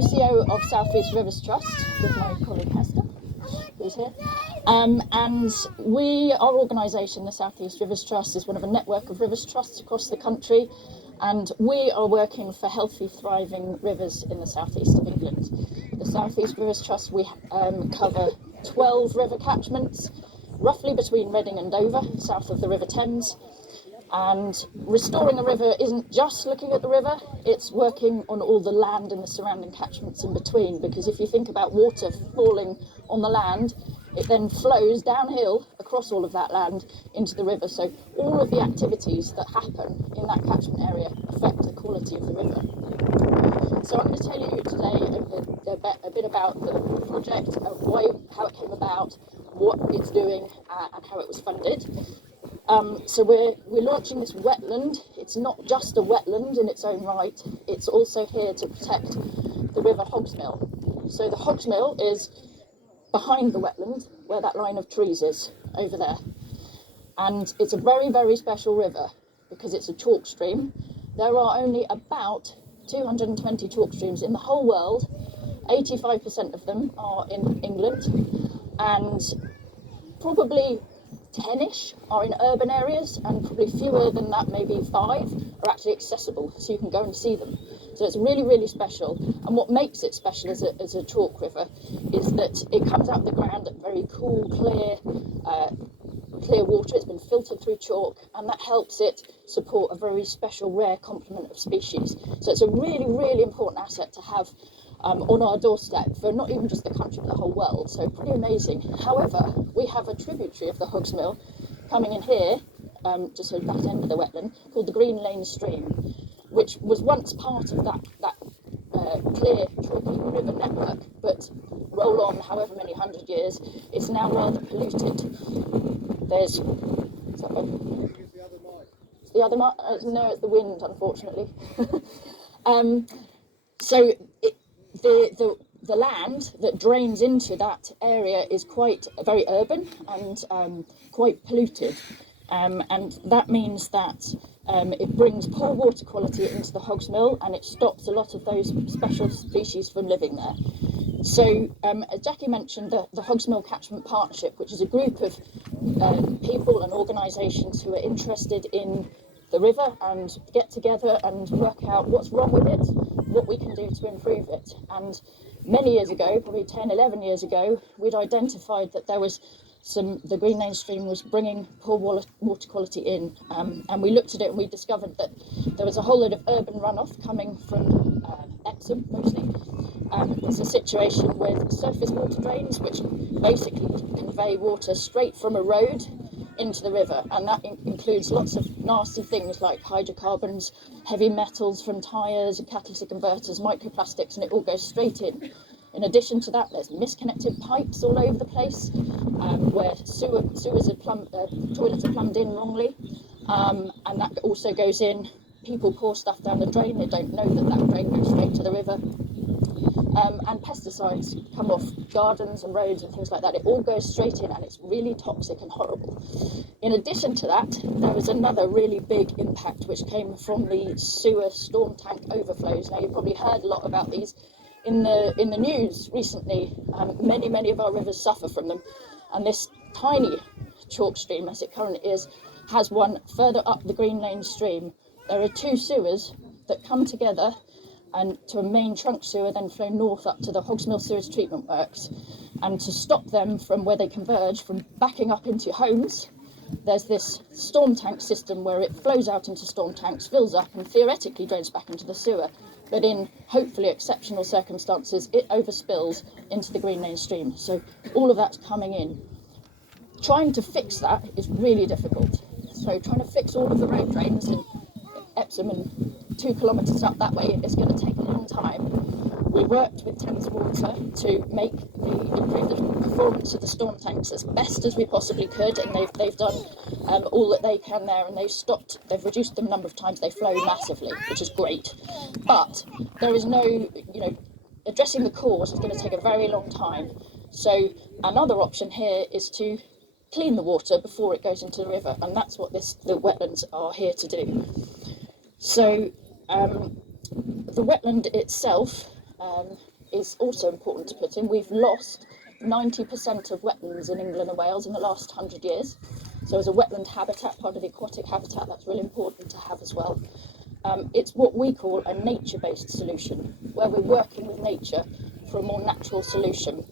co-CEO of South East Rivers Trust with my colleague Hester, who's here. And our organisation, the South East Rivers Trust, is one of a network of rivers trusts across the country, and we are working for healthy, thriving rivers in the southeast of England. The South East Rivers Trust, we cover 12 river catchments, roughly between Reading and Dover, south of the River Thames. And restoring a river isn't just looking at the river, it's working on all the land and the surrounding catchments in between, because if you think about water falling on the land, it then flows downhill across all of that land into the river. So all of the activities that happen in that catchment area affect the quality of the river. So I'm going to tell you today a bit about the project, how it came about, what it's doing, and how it was funded. So we're launching this wetland. It's not just a wetland in its own right, it's also here to protect the River Hogsmill. So the Hogsmill is behind the wetland, where that line of trees is, over there. And it's a very, very special river because it's a chalk stream. There are only about 220 chalk streams in the whole world. 85% of them are in England, and probably 10-ish are in urban areas, and probably fewer than that, maybe 5, are actually accessible, so you can go and see them. So it's really, really special. And what makes it special as a chalk river is that it comes out of the ground at very cool, clear water. It's been filtered through chalk, and that helps it support a very special, rare complement of species. So it's a really, really important asset to have on our doorstep for not even just the country, but the whole world. So pretty amazing. However, we have a tributary of the Hogsmill coming in here, just at that end of the wetland, called the Green Lane Stream, which was once part of that clear, chalky river network, but roll on however many 100 years, it's now rather polluted. There's... Is that one? It's the other mic? No, it's the wind, unfortunately. So the land that drains into that area is very urban and quite polluted, and that means that it brings poor water quality into the Hogsmill, and it stops a lot of those special species from living there. So as Jackie mentioned, the Hogsmill Catchment Partnership, which is a group of people and organisations who are interested in the river and get together and work out what's wrong with it, what we can do to improve it. And many years ago, probably 10, 11 years ago, we'd identified that there was the Green Lane Stream was bringing poor water quality in, and we looked at it and we discovered that there was a whole load of urban runoff coming from Epsom mostly. It's a situation with surface water drains which basically convey water straight from a road into the river, and that includes lots of nasty things like hydrocarbons, heavy metals from tyres and catalytic converters, microplastics, and it all goes straight in. In addition to that, there's misconnected pipes all over the place, where toilets are plumbed in wrongly, and that also goes in. People pour stuff down the drain, they don't know that drain goes straight to the river. And pesticides come off gardens and roads and things like that. It all goes straight in, and it's really toxic and horrible. In addition to that, there was another really big impact which came from the sewer storm tank overflows. Now, you've probably heard a lot about these in the news recently. Many of our rivers suffer from them, and this tiny chalk stream, as it currently is, has one further up the Green Lane Stream. There are 2 sewers that come together and to a main trunk sewer, then flow north up to the Hogsmill Sewage Treatment Works. And to stop them from where they converge, from backing up into homes, there's this storm tank system where it flows out into storm tanks, fills up, and theoretically drains back into the sewer. But in hopefully exceptional circumstances, it overspills into the Green Lane Stream. So all of that's coming in. Trying to fix that is really difficult. So trying to fix all of the road drains in Epsom and 2 kilometres up that way is going to take a long time. We worked with Thames Water to improve the performance of the storm tanks as best as we possibly could, and they've done all that they can there, and they've reduced the number of times they flow massively, which is great. But there is no, addressing the cause is going to take a very long time. So another option here is to clean the water before it goes into the river, and that's what the wetlands are here to do. So the wetland itself is also important to put in. We've lost 90% of wetlands in England and Wales in the last 100 years. So as a wetland habitat, part of the aquatic habitat, that's really important to have as well. It's what we call a nature-based solution, where we're working with nature for a more natural solution.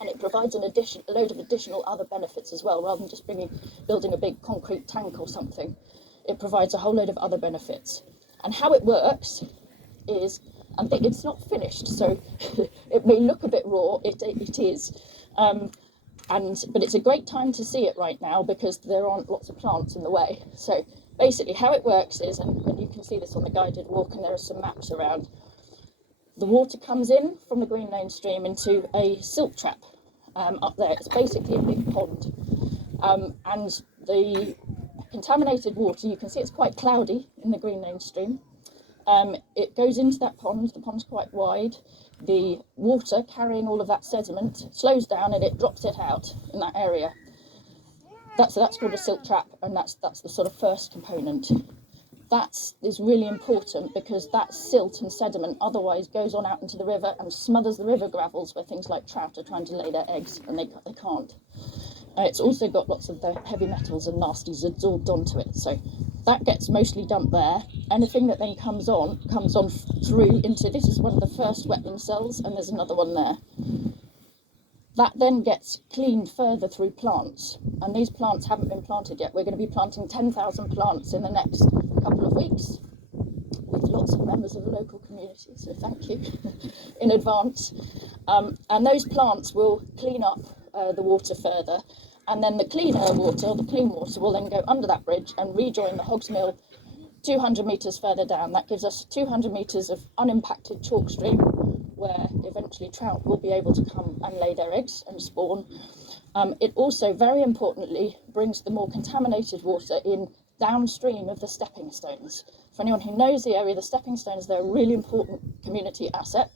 And it provides a load of additional other benefits as well, rather than just building a big concrete tank or something. It provides a whole load of other benefits. And how it works is, and it's not finished, so it may look a bit raw, it is. But it's a great time to see it right now because there aren't lots of plants in the way. So basically how it works is, and you can see this on the guided walk, and there are some maps around, the water comes in from the Green Lane stream into a silt trap up there. It's basically a big pond. And the contaminated water, you can see it's quite cloudy in the Green Lane stream. It goes into that pond, the pond's quite wide. The water carrying all of that sediment slows down and it drops it out in that area. That's called a silt trap, and that's the sort of first component. That is really important because that silt and sediment otherwise goes on out into the river and smothers the river gravels where things like trout are trying to lay their eggs and they can't. It's also got lots of the heavy metals and nasties absorbed onto it, so that gets mostly dumped there. Anything that then comes on through into, this is one of the first wetland cells, and there's another one there. That then gets cleaned further through plants, and these plants haven't been planted yet. We're going to be planting 10,000 plants in the next couple of weeks with lots of members of the local community, so thank you in advance. And those plants will clean up the water further, and then the cleaner water, or the clean water, will then go under that bridge and rejoin the Hogs Mill 200 metres further down. That gives us 200 metres of unimpacted chalk stream where eventually trout will be able to come and lay their eggs and spawn. It also, very importantly, brings the more contaminated water in downstream of the stepping stones. For anyone who knows the area, the stepping stones, they're a really important community asset.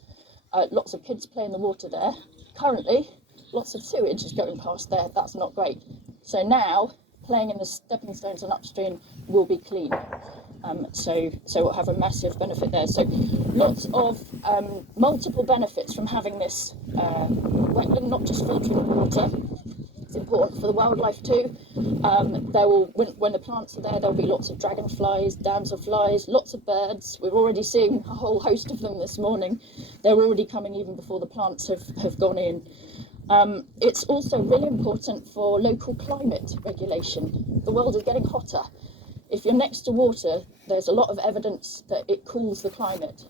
Lots of kids play in the water there. Currently, lots of sewage is going past there. That's not great. So now, playing in the stepping stones and upstream will be clean. So we'll have a massive benefit there. So lots of multiple benefits from having this wetland, not just filtering the water. It's important for the wildlife too. When the plants are there, there'll be lots of dragonflies, damselflies, lots of birds. We're already seeing a whole host of them this morning. They're already coming even before the plants have gone in. It's also really important for local climate regulation. The world is getting hotter. If you're next to water, there's a lot of evidence that it cools the climate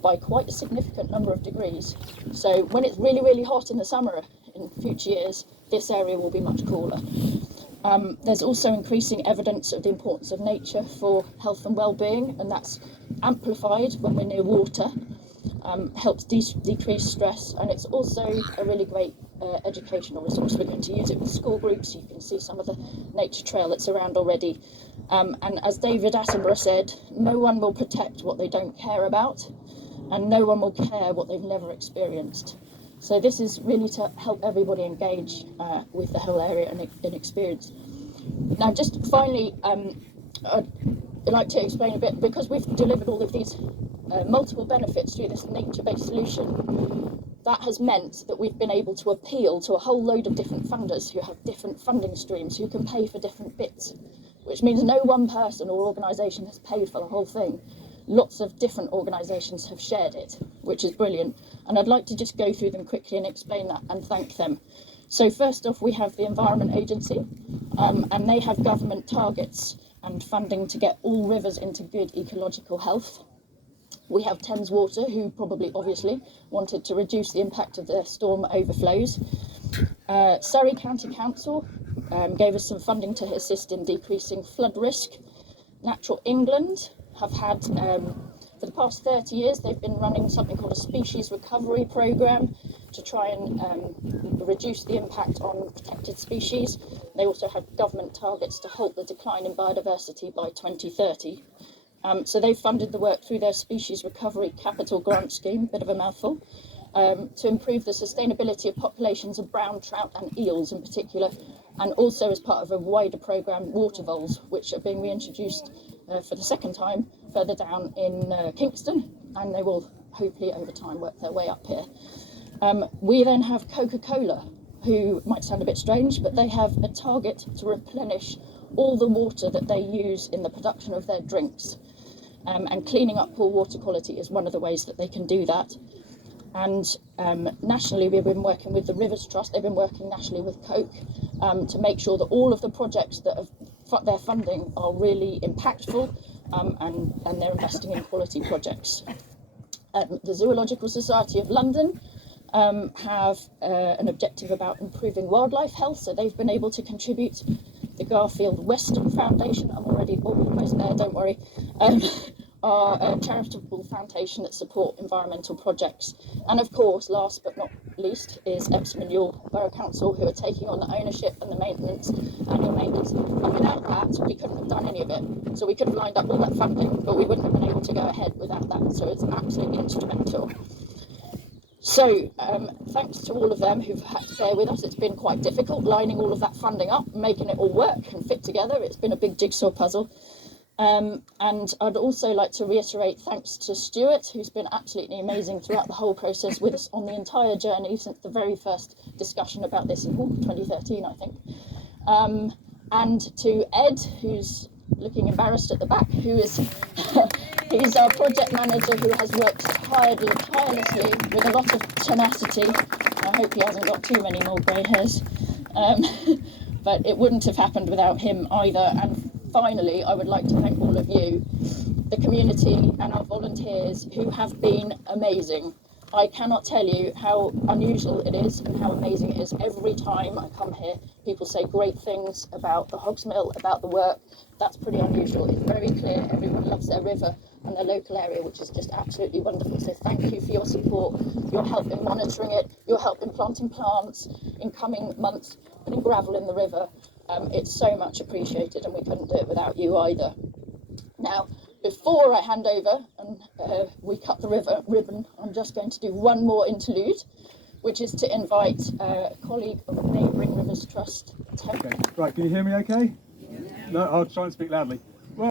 by quite a significant number of degrees. So when it's really, really hot in the summer in future years, this area will be much cooler. There's also increasing evidence of the importance of nature for health and well-being, and that's amplified when we're near water. Helps decrease stress, and it's also a really great educational resource. We're going to use it with school groups. You can see some of the nature trail that's around already. And as David Attenborough said, no one will protect what they don't care about, and no one will care what they've never experienced. So this is really to help everybody engage with the whole area and experience. Now, just finally, I'd like to explain a bit, because we've delivered all of these multiple benefits through this nature-based solution, that has meant that we've been able to appeal to a whole load of different funders who have different funding streams, who can pay for different bits, which means no one person or organisation has paid for the whole thing. Lots of different organisations have shared it, which is brilliant. And I'd like to just go through them quickly and explain that and thank them. So first off, we have the Environment Agency, and they have government targets and funding to get all rivers into good ecological health. We have Thames Water, who probably obviously wanted to reduce the impact of their storm overflows. Surrey County Council gave us some funding to assist in decreasing flood risk. Natural England have had, for the past 30 years, they've been running something called a species recovery programme to try and reduce the impact on protected species. They also have government targets to halt the decline in biodiversity by 2030. So they've funded the work through their Species Recovery Capital Grant Scheme, bit of a mouthful, to improve the sustainability of populations of brown trout and eels in particular, and also as part of a wider programme, water voles, which are being reintroduced for the second time further down in Kingston, and they will hopefully over time work their way up here. We then have Coca-Cola, who might sound a bit strange, but they have a target to replenish all the water that they use in the production of their drinks. And cleaning up poor water quality is one of the ways that they can do that. And nationally, we've been working with the Rivers Trust. They've been working nationally with Coke to make sure that all of the projects that they're funding are really impactful, and they're investing in quality projects. The Zoological Society of London have an objective about improving wildlife health, so they've been able to contribute. The Garfield Weston Foundation, I'm already almost there, don't worry, are a charitable foundation that support environmental projects. And of course, last but not least, is Epsom and Ewell Borough Council, who are taking on the ownership and the maintenance, annual maintenance. And without that, we couldn't have done any of it. So we could have lined up all that funding, but we wouldn't have been able to go ahead without that. So it's absolutely instrumental. So thanks to all of them who've had to bear with us. It's been quite difficult lining all of that funding up, making it all work and fit together. It's been a big jigsaw puzzle. And I'd also like to reiterate thanks to Stuart, who's been absolutely amazing throughout the whole process with us on the entire journey since the very first discussion about this in 2013, I think. And to Ed, who's looking embarrassed at the back, who is he's our project manager, who has worked tirelessly with a lot of tenacity. I hope he hasn't got too many more grey hairs. But it wouldn't have happened without him either. And finally, I would like to thank all of you, the community and our volunteers, who have been amazing. I cannot tell you how unusual it is and how amazing it is. Every time I come here, people say great things about the Hogs Mill, about the work. That's pretty unusual. It's very clear everyone loves their river and their local area, which is just absolutely wonderful. So thank you for your support, your help in monitoring it, your help in planting plants, in coming months, putting gravel in the river. It's so much appreciated, and we couldn't do it without you either. Now, before I hand over and we cut the ribbon, I'm just going to do one more interlude, which is to invite a colleague of the neighbouring Rivers Trust. Okay. Right, can you hear me okay? Yeah. No, I'll try and speak loudly.